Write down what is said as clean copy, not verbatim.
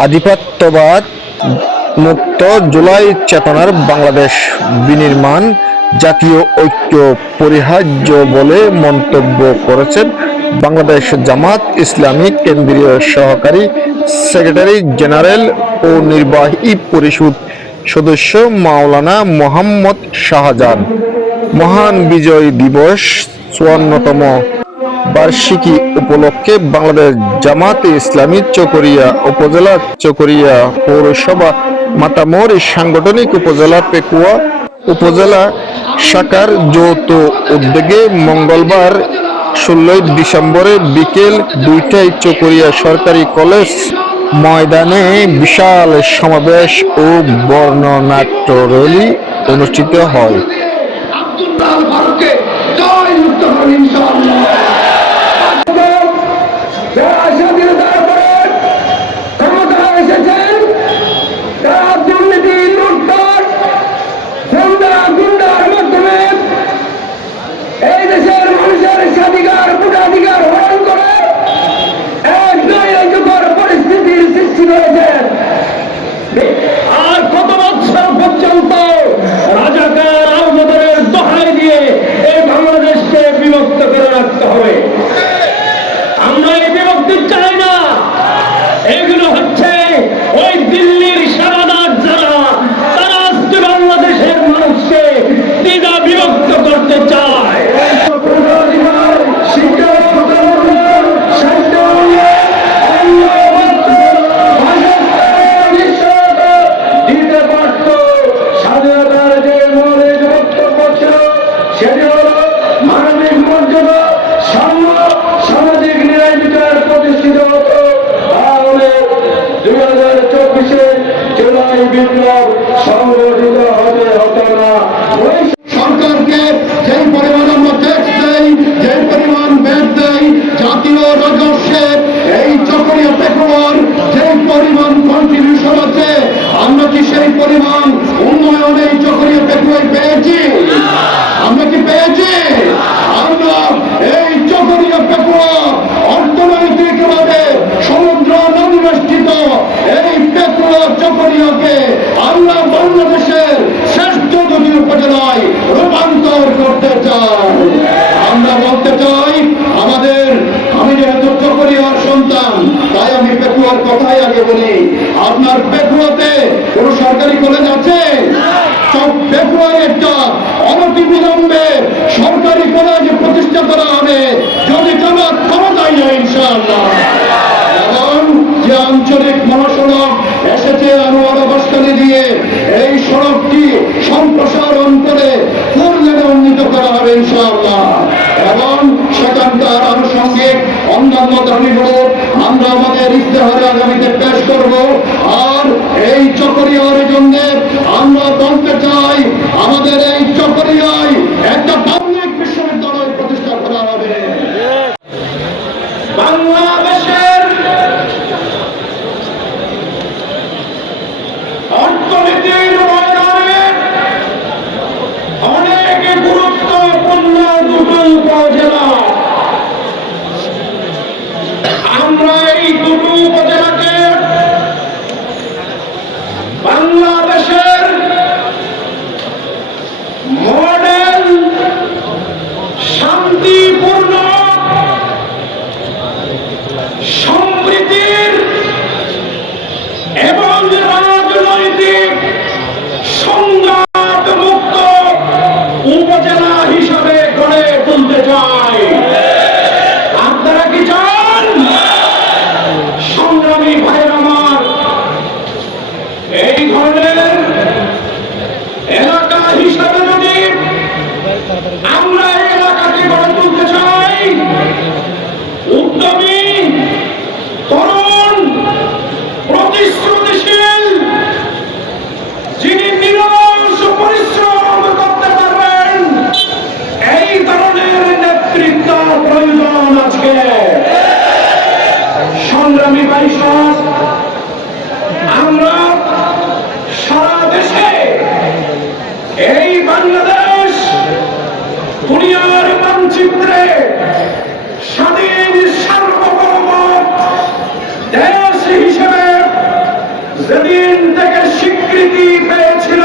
আধিপত্যবাদ মুক্ত জুলাই চেতনার বাংলাদেশ বিনির্মাণ জাতীয় ঐক্য পরিহার্য বলে মন্তব্য করেছেন বাংলাদেশ জামাত ইসলামী কেন্দ্রীয় সহকারী সেক্রেটারি জেনারেল ও নির্বাহী পরিষদ সদস্য মাওলানা মোহাম্মদ শাহজাহান। মহান বিজয় দিবস ৫৪তম বার্ষিকী উপলক্ষে বাংলাদেশ জামাতে ইসলামী চকরিয়া উপজেলা চকরিয়া পৌরসভা মাতামুহুরী সাংগঠনিক উপজেলা পেকুয়া উপজেলা শাখার যৌথ উদ্যোগে মঙ্গলবার ১৬ ডিসেম্বর বিকেল ২টায় চকরিয়া সরকারি কলেজ ময়দানে বিশাল সমাবেশ ও বর্ণনাট্য র্যালি অনুষ্ঠিত হয়। আর কত বছর পর্যন্ত রাজাকার আওলাদের দোহাই দিয়ে এই বাংলাদেশকে বিভক্ত করে রাখতে হবে? আমরা এই বিভক্তি চাই না। এগুলো হচ্ছে ওই দিল্লির সারাদার যারা, তারা আজকে বাংলাদেশের মানুষকে দ্বিধা বিভক্ত করতে চায়। সামাজিক ন্যায় বিচার প্রতিষ্ঠিত হতো, তাহলে ২০২৪ জুলাই বিপ্লব সংগঠিত হতো না। সরকারকে যেই পরিমাণ আমরা ট্যাক্স দেই, যে পরিমাণ ব্যাট দেই, জাতীয় রাজস্বের এই চকরিয়া পেকুয়ার যে পরিমাণ কন্ট্রিবিউশন আছে, আমরা কি সেই পরিমাণ উন্নয়ন এই চকরিয়া পেকুয়ায় পেয়েছি? আমরা কি পেয়েছি? আমরা এই চকরিয়া পেকুয়া অর্থনৈতিকভাবে সমুদ্র নদীবেষ্টিত এই পেকুয়া চকরিয়াকে আমরা বাংলাদেশের শ্রেষ্ঠ দুটি উপজেলায় রূপান্তর করতে চাই। আমরা বলতে চাই আমি যেহেতু চকরিয়ার সন্তান, তাই আমি পেকুয়ার কথাই আগে বলি। আপনার পেকুয়াতে কোন সরকারি কলেজ আছে? পেকুয়ায় একটা অনতিবিলম্বে সরকারি কলেজ প্রতিষ্ঠা করা হবে যদি জামাত ক্ষমতায় যায় ইনশাআল্লাহ। এবং যে আঞ্চলিক মহাসড়ক এসেছে আনোয়ারা বাসকালী দিয়ে, এই সড়কটি সম্প্রসারণ করে 4 লেনে উন্নীত করা হবে ইনশাআল্লাহ। এবং সেখানকার আনুষঙ্গিক অন্যান্য দাবিগুলো আমরা আমাদের ইশতেহারে আগামীতে পেশ করব। আর এই চকরিয়ার জন্য আমরা বলতে চাই, আমাদের এই চকরিয়ায় একটা পাবলিক বিশ্ববিদ্যালয় প্রতিষ্ঠা করা হবে। বাংলাদেশের অর্থনীতির ময়দানে অনেক গুরুত্বপূর্ণ দুটো উপজেলা। আমরা এই দুটো উপজেলাকে বাংলাদেশের মডেল শান্তিপূর্ণ সম্প্রীতির এবং রাজনৈতিক সংঘাত মুক্ত উপজেলা হিসাবে গড়ে তুলতে চাই। আপনারা কি চান? সংগ্রামী ভাইয়ের আমার, এই ধরনের এলাকা হিসাবে যদি আমরা এই এলাকাকে গড়ে তুলতে চাই, উদ্যমী, তরুণ, প্রতিশ্রুতিশীল, যিনি নিরলস পরিশ্রম করতে পারবেন, এই ধরনের নেতৃত্ব প্রয়োজন আজকে। সংগ্রামী ভাইসব, আমরা সারা দেশে এই বাংলাদেশ দুনিয়ার মানচিত্রে স্বাধীন সার্বভৌম দেশ হিসেবে যেদিন থেকে স্বীকৃতি পেয়েছিল